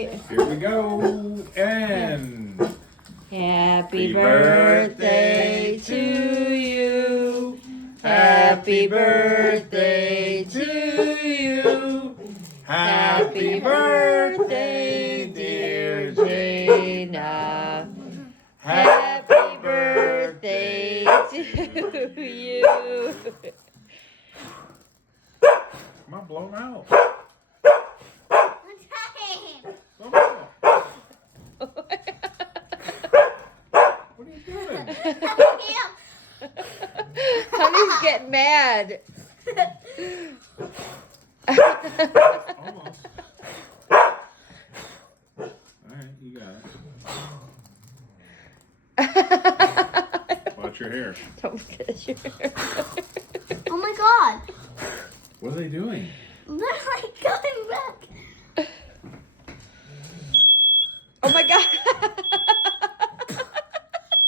Here we go. And Happy birthday to you. Happy birthday to you. Happy birthday, dear Jana. Happy birthday to you. Come on, blow them out. Blow 'em out. What are you doing? Honey's getting mad. Almost. Alright, you got it. Watch your hair. Don't touch your hair. Oh my god. What are they doing? They're like going back. Oh my god.